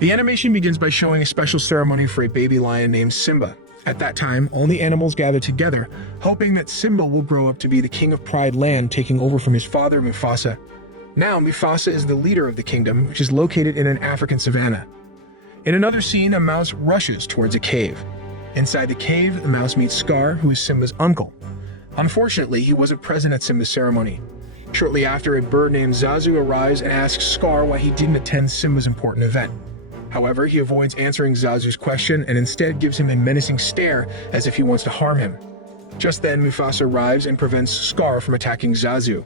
The animation begins by showing a special ceremony for a baby lion named Simba. At that time, all the animals gather together, hoping that Simba will grow up to be the king of Pride Land, taking over from his father Mufasa. Now, Mufasa is the leader of the kingdom, which is located in an African savanna. In another scene, a mouse rushes towards a cave. Inside the cave, the mouse meets Scar, who is Simba's uncle. Unfortunately, he wasn't present at Simba's ceremony. Shortly after, a bird named Zazu arrives and asks Scar why he didn't attend Simba's important event. However, he avoids answering Zazu's question and instead gives him a menacing stare as if he wants to harm him. Just then, Mufasa arrives and prevents Scar from attacking Zazu.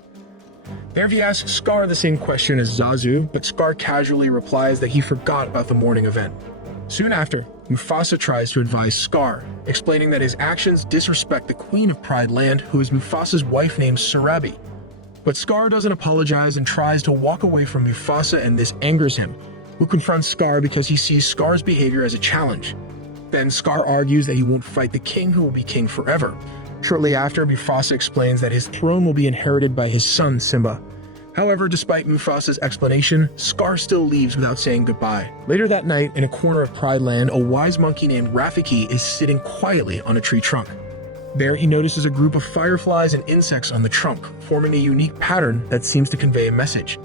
There he asks Scar the same question as Zazu, but Scar casually replies that he forgot about the morning event. Soon after, Mufasa tries to advise Scar, explaining that his actions disrespect the Queen of Pride Land, who is Mufasa's wife named Sarabi. But Scar doesn't apologize and tries to walk away from Mufasa, and this angers him, who confronts Scar because he sees Scar's behavior as a challenge. Then Scar argues that he won't fight the king who will be king forever. Shortly after, Mufasa explains that his throne will be inherited by his son Simba. However, despite Mufasa's explanation, Scar still leaves without saying goodbye. Later that night, in a corner of Pride Land, a wise monkey named Rafiki is sitting quietly on a tree trunk. There, he notices a group of fireflies and insects on the trunk, forming a unique pattern that seems to convey a message.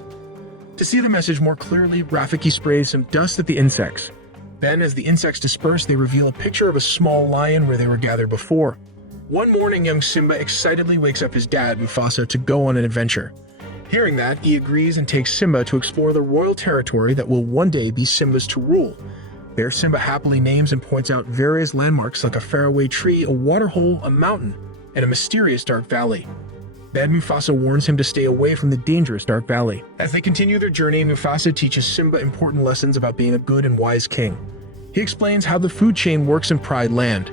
To see the message more clearly, Rafiki sprays some dust at the insects. Then, as the insects disperse, they reveal a picture of a small lion where they were gathered before. One morning, young Simba excitedly wakes up his dad, Mufasa, to go on an adventure. Hearing that, he agrees and takes Simba to explore the royal territory that will one day be Simba's to rule. There, Simba happily names and points out various landmarks like a faraway tree, a waterhole, a mountain, and a mysterious dark valley. Then Mufasa warns him to stay away from the dangerous dark valley. As they continue their journey, Mufasa teaches Simba important lessons about being a good and wise king. He explains how the food chain works in Pride Land.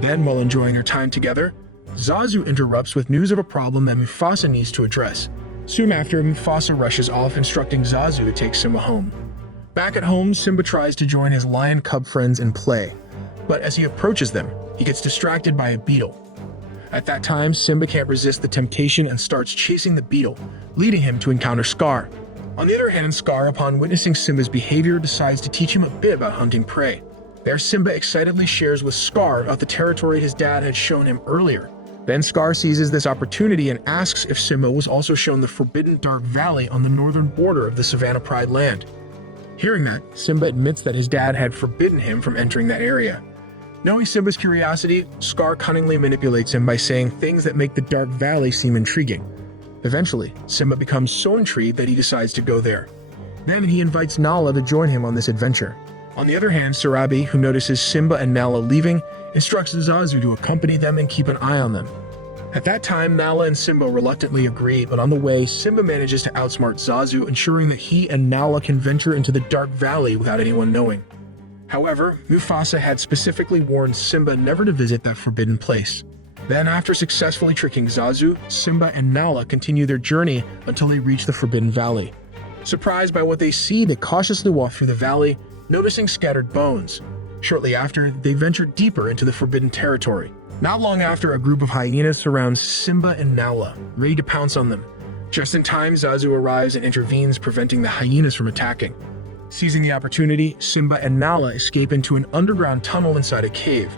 Then, while enjoying their time together, Zazu interrupts with news of a problem that Mufasa needs to address. Soon after, Mufasa rushes off, instructing Zazu to take Simba home. Back at home, Simba tries to join his lion cub friends in play, but as he approaches them, he gets distracted by a beetle. At that time, Simba can't resist the temptation and starts chasing the beetle, leading him to encounter Scar. On the other hand, Scar, upon witnessing Simba's behavior, decides to teach him a bit about hunting prey. There, Simba excitedly shares with Scar about the territory his dad had shown him earlier. Then Scar seizes this opportunity and asks if Simba was also shown the forbidden dark valley on the northern border of the Savannah Pride Land. Hearing that, Simba admits that his dad had forbidden him from entering that area. Knowing Simba's curiosity, Scar cunningly manipulates him by saying things that make the dark valley seem intriguing. Eventually, Simba becomes so intrigued that he decides to go there. Then he invites Nala to join him on this adventure. On the other hand, Sarabi, who notices Simba and Nala leaving, instructs Zazu to accompany them and keep an eye on them. At that time, Nala and Simba reluctantly agree, but on the way, Simba manages to outsmart Zazu, ensuring that he and Nala can venture into the dark valley without anyone knowing. However, Mufasa had specifically warned Simba never to visit that forbidden place. Then, after successfully tricking Zazu, Simba and Nala continue their journey until they reach the Forbidden Valley. Surprised by what they see, they cautiously walk through the valley, noticing scattered bones. Shortly after, they venture deeper into the forbidden territory. Not long after, a group of hyenas surrounds Simba and Nala, ready to pounce on them. Just in time, Zazu arrives and intervenes, preventing the hyenas from attacking. Seizing the opportunity, Simba and Nala escape into an underground tunnel inside a cave.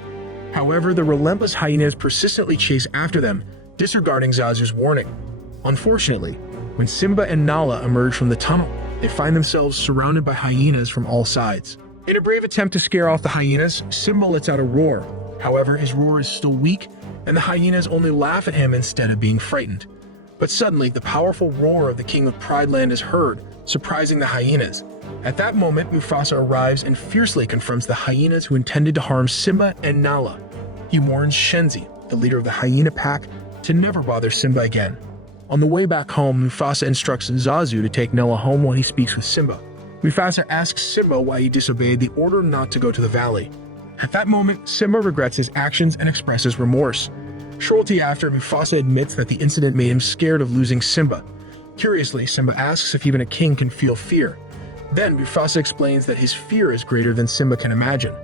However, the relentless hyenas persistently chase after them, disregarding Zazu's warning. Unfortunately, when Simba and Nala emerge from the tunnel, they find themselves surrounded by hyenas from all sides. In a brave attempt to scare off the hyenas, Simba lets out a roar. However, his roar is still weak, and the hyenas only laugh at him instead of being frightened. But suddenly, the powerful roar of the King of Pride Land is heard, surprising the hyenas. At that moment, Mufasa arrives and fiercely confronts the hyenas who intended to harm Simba and Nala. He warns Shenzi, the leader of the hyena pack, to never bother Simba again. On the way back home, Mufasa instructs Zazu to take Nala home while he speaks with Simba. Mufasa asks Simba why he disobeyed the order not to go to the valley. At that moment, Simba regrets his actions and expresses remorse. Shortly after, Mufasa admits that the incident made him scared of losing Simba. Curiously, Simba asks if even a king can feel fear. Then Mufasa explains that his fear is greater than Simba can imagine,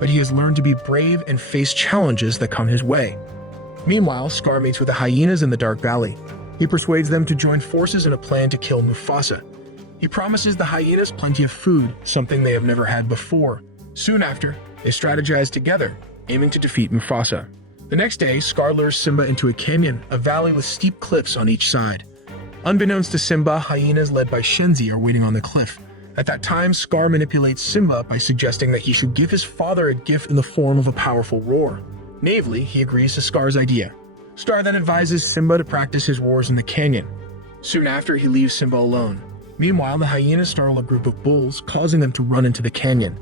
but he has learned to be brave and face challenges that come his way. Meanwhile, Scar meets with the hyenas in the Dark Valley. He persuades them to join forces in a plan to kill Mufasa. He promises the hyenas plenty of food, something they have never had before. Soon after, they strategize together, aiming to defeat Mufasa. The next day, Scar lures Simba into a canyon, a valley with steep cliffs on each side. Unbeknownst to Simba, hyenas led by Shenzi are waiting on the cliff. At that time, Scar manipulates Simba by suggesting that he should give his father a gift in the form of a powerful roar. Naively, he agrees to Scar's idea. Scar then advises Simba to practice his roars in the canyon. Soon after, he leaves Simba alone. Meanwhile, the hyenas startle a group of bulls, causing them to run into the canyon.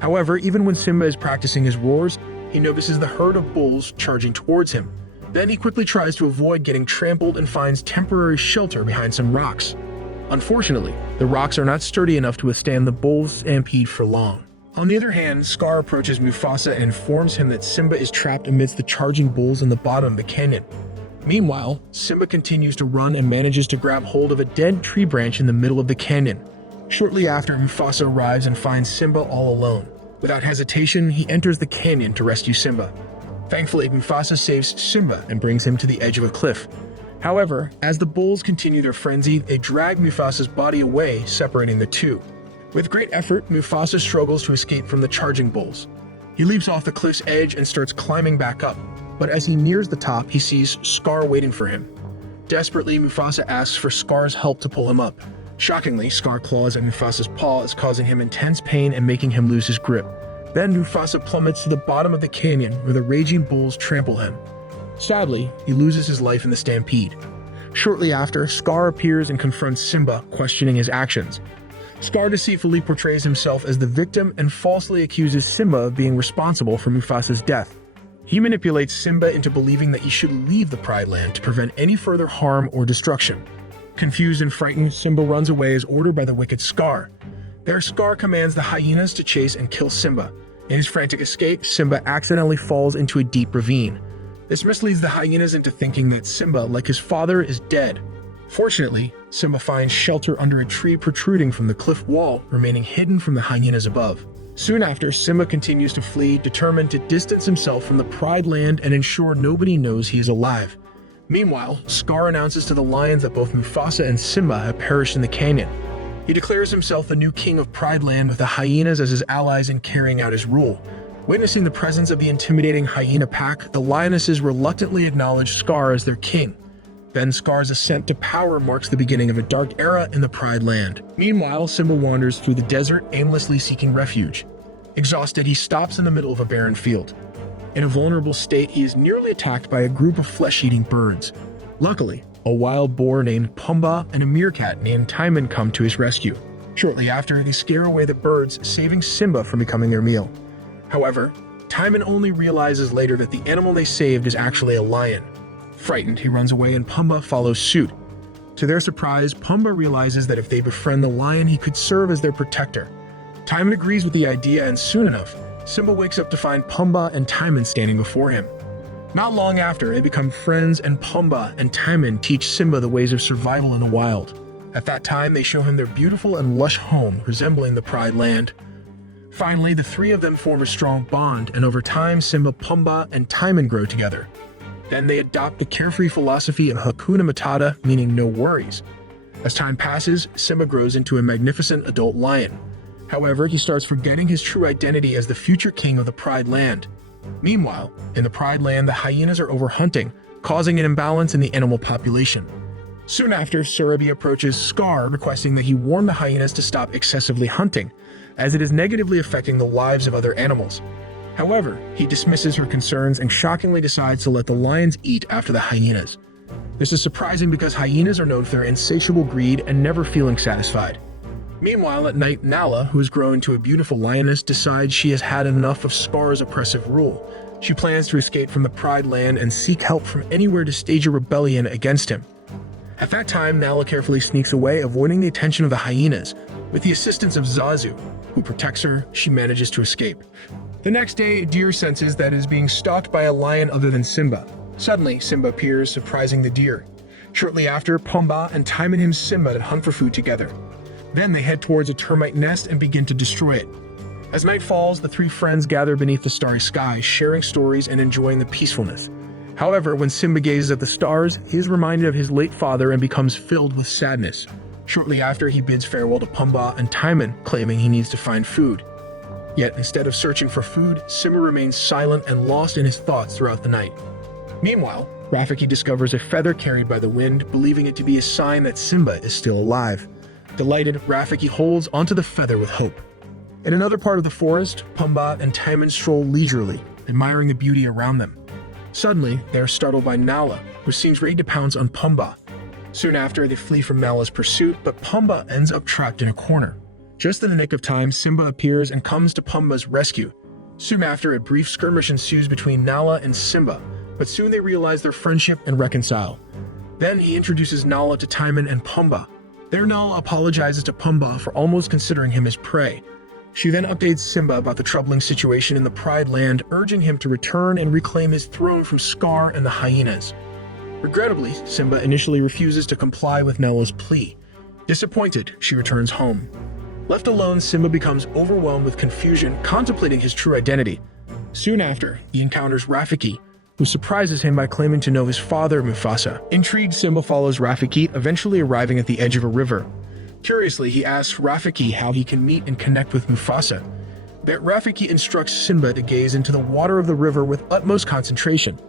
However, even when Simba is practicing his roars, he notices the herd of bulls charging towards him. Then he quickly tries to avoid getting trampled and finds temporary shelter behind some rocks. Unfortunately, the rocks are not sturdy enough to withstand the bulls' stampede for long. On the other hand, Scar approaches Mufasa and informs him that Simba is trapped amidst the charging bulls in the bottom of the canyon. Meanwhile, Simba continues to run and manages to grab hold of a dead tree branch in the middle of the canyon. Shortly after, Mufasa arrives and finds Simba all alone. Without hesitation, he enters the canyon to rescue Simba. Thankfully, Mufasa saves Simba and brings him to the edge of a cliff. However, as the bulls continue their frenzy, they drag Mufasa's body away, separating the two. With great effort, Mufasa struggles to escape from the charging bulls. He leaps off the cliff's edge and starts climbing back up, but as he nears the top, he sees Scar waiting for him. Desperately, Mufasa asks for Scar's help to pull him up. Shockingly, Scar claws at Mufasa's paws, causing him intense pain and making him lose his grip. Then Mufasa plummets to the bottom of the canyon where the raging bulls trample him. Sadly, he loses his life in the stampede. Shortly after, Scar appears and confronts Simba, questioning his actions. Scar deceitfully portrays himself as the victim and falsely accuses Simba of being responsible for Mufasa's death. He manipulates Simba into believing that he should leave the Pride Land to prevent any further harm or destruction. Confused and frightened, Simba runs away as ordered by the wicked Scar. There, Scar commands the hyenas to chase and kill Simba. In his frantic escape, Simba accidentally falls into a deep ravine. This misleads the hyenas into thinking that Simba, like his father, is dead. Fortunately, Simba finds shelter under a tree protruding from the cliff wall, remaining hidden from the hyenas above. Soon after, Simba continues to flee, determined to distance himself from the Pride Land and ensure nobody knows he is alive. Meanwhile, Scar announces to the lions that both Mufasa and Simba have perished in the canyon. He declares himself the new king of Pride Land with the hyenas as his allies in carrying out his rule. Witnessing the presence of the intimidating hyena pack, the lionesses reluctantly acknowledge Scar as their king. Then Scar's ascent to power marks the beginning of a dark era in the Pride Land. Meanwhile, Simba wanders through the desert, aimlessly seeking refuge. Exhausted, he stops in the middle of a barren field. In a vulnerable state, he is nearly attacked by a group of flesh-eating birds. Luckily, a wild boar named Pumbaa and a meerkat named Timon come to his rescue. Shortly after, they scare away the birds, saving Simba from becoming their meal. However, Timon only realizes later that the animal they saved is actually a lion. Frightened, he runs away and Pumbaa follows suit. To their surprise, Pumbaa realizes that if they befriend the lion, he could serve as their protector. Timon agrees with the idea, and soon enough, Simba wakes up to find Pumbaa and Timon standing before him. Not long after, they become friends, and Pumbaa and Timon teach Simba the ways of survival in the wild. At that time, they show him their beautiful and lush home, resembling the Pride Land. Finally, the three of them form a strong bond, and over time, Simba, Pumbaa, and Timon grow together. Then they adopt the carefree philosophy of Hakuna Matata, meaning no worries. As time passes, Simba grows into a magnificent adult lion. However, he starts forgetting his true identity as the future king of the Pride Land. Meanwhile, in the Pride Land, the hyenas are overhunting, causing an imbalance in the animal population. Soon after, Sarabi approaches Scar, requesting that he warn the hyenas to stop excessively hunting, as it is negatively affecting the lives of other animals. However, he dismisses her concerns and shockingly decides to let the lions eat after the hyenas. This is surprising because hyenas are known for their insatiable greed and never feeling satisfied. Meanwhile, at night, Nala, who has grown into a beautiful lioness, decides she has had enough of Scar's oppressive rule. She plans to escape from the Pride Land and seek help from anywhere to stage a rebellion against him. At that time, Nala carefully sneaks away, avoiding the attention of the hyenas. With the assistance of Zazu, who protects her, she manages to escape. The next day, a deer senses that it is being stalked by a lion other than Simba. Suddenly, Simba appears, surprising the deer. Shortly after, Pumbaa and Timon him Simba to hunt for food together. Then they head towards a termite nest and begin to destroy it. As night falls, the three friends gather beneath the starry sky, sharing stories and enjoying the peacefulness. However, when Simba gazes at the stars, he is reminded of his late father and becomes filled with sadness. Shortly after, he bids farewell to Pumbaa and Timon, claiming he needs to find food. Yet, instead of searching for food, Simba remains silent and lost in his thoughts throughout the night. Meanwhile, Rafiki discovers a feather carried by the wind, believing it to be a sign that Simba is still alive. Delighted, Rafiki holds onto the feather with hope. In another part of the forest, Pumbaa and Timon stroll leisurely, admiring the beauty around them. Suddenly, they are startled by Nala, who seems ready to pounce on Pumbaa. Soon after, they flee from Nala's pursuit, but Pumbaa ends up trapped in a corner. Just in the nick of time, Simba appears and comes to Pumbaa's rescue. Soon after, a brief skirmish ensues between Nala and Simba, but soon they realize their friendship and reconcile. Then he introduces Nala to Timon and Pumbaa. There, Nala apologizes to Pumbaa for almost considering him as prey. She then updates Simba about the troubling situation in the Pride Land, urging him to return and reclaim his throne from Scar and the hyenas. Regrettably, Simba initially refuses to comply with Nala's plea. Disappointed, she returns home. Left alone, Simba becomes overwhelmed with confusion, contemplating his true identity. Soon after, he encounters Rafiki, who surprises him by claiming to know his father, Mufasa. Intrigued, Simba follows Rafiki, eventually arriving at the edge of a river. Curiously, he asks Rafiki how he can meet and connect with Mufasa. But Rafiki instructs Simba to gaze into the water of the river with utmost concentration.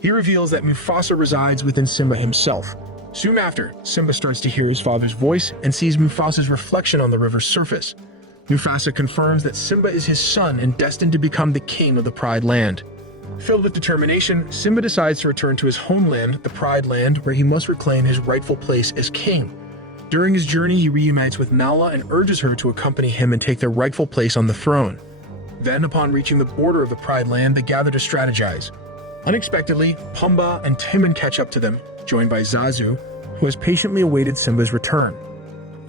He reveals that Mufasa resides within Simba himself. Soon after, Simba starts to hear his father's voice and sees Mufasa's reflection on the river's surface. Mufasa confirms that Simba is his son and destined to become the king of the Pride Land. Filled with determination, Simba decides to return to his homeland, the Pride Land, where he must reclaim his rightful place as king. During his journey, he reunites with Nala and urges her to accompany him and take their rightful place on the throne. Then, upon reaching the border of the Pride Land, they gather to strategize. Unexpectedly, Pumbaa and Timon catch up to them, joined by Zazu, who has patiently awaited Simba's return.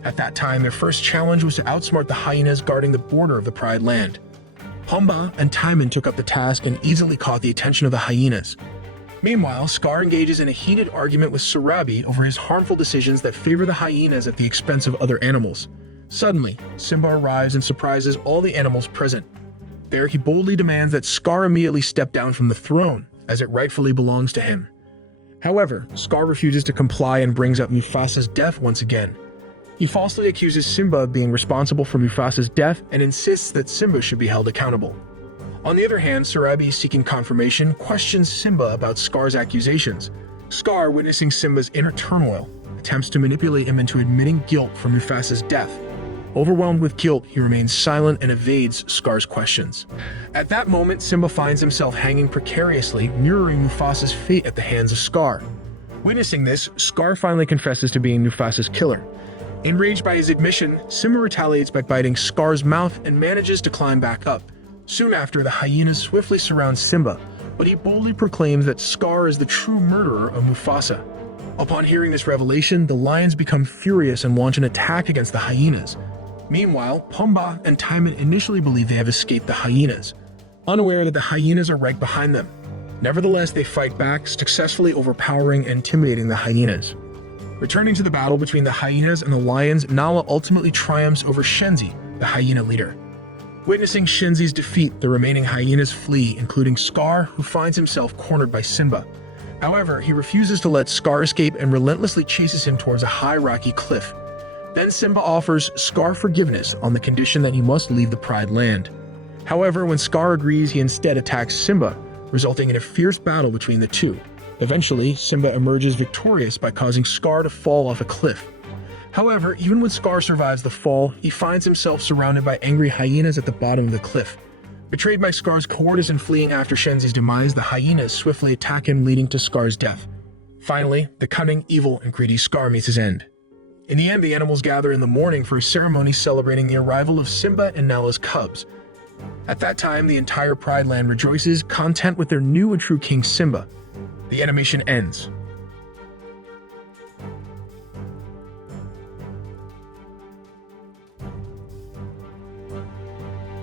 At that time, their first challenge was to outsmart the hyenas guarding the border of the Pride Land. Pumbaa and Timon took up the task and easily caught the attention of the hyenas. Meanwhile, Scar engages in a heated argument with Sarabi over his harmful decisions that favor the hyenas at the expense of other animals. Suddenly, Simba arrives and surprises all the animals present. There, he boldly demands that Scar immediately step down from the throne, as it rightfully belongs to him. However, Scar refuses to comply and brings up Mufasa's death once again. He falsely accuses Simba of being responsible for Mufasa's death and insists that Simba should be held accountable. On the other hand, Sarabi, seeking confirmation, questions Simba about Scar's accusations. Scar, witnessing Simba's inner turmoil, attempts to manipulate him into admitting guilt for Mufasa's death. Overwhelmed with guilt, he remains silent and evades Scar's questions. At that moment, Simba finds himself hanging precariously, mirroring Mufasa's fate at the hands of Scar. Witnessing this, Scar finally confesses to being Mufasa's killer. Enraged by his admission, Simba retaliates by biting Scar's mouth and manages to climb back up. Soon after, the hyenas swiftly surround Simba, but he boldly proclaims that Scar is the true murderer of Mufasa. Upon hearing this revelation, the lions become furious and launch an attack against the hyenas. Meanwhile, Pumbaa and Timon initially believe they have escaped the hyenas, unaware that the hyenas are right behind them. Nevertheless, they fight back, successfully overpowering and intimidating the hyenas. Returning to the battle between the hyenas and the lions, Nala ultimately triumphs over Shenzi, the hyena leader. Witnessing Shenzi's defeat, the remaining hyenas flee, including Scar, who finds himself cornered by Simba. However, he refuses to let Scar escape and relentlessly chases him towards a high rocky cliff. Then Simba offers Scar forgiveness on the condition that he must leave the Pride Land. However, when Scar agrees, he instead attacks Simba, resulting in a fierce battle between the two. Eventually, Simba emerges victorious by causing Scar to fall off a cliff. However, even when Scar survives the fall, he finds himself surrounded by angry hyenas at the bottom of the cliff. Betrayed by Scar's cowardice and fleeing after Shenzi's demise, the hyenas swiftly attack him, leading to Scar's death. Finally, the cunning, evil, and greedy Scar meets his end. In the end, the animals gather in the morning for a ceremony celebrating the arrival of Simba and Nala's cubs. At that time, the entire Pride Land rejoices, content with their new and true king Simba. The animation ends.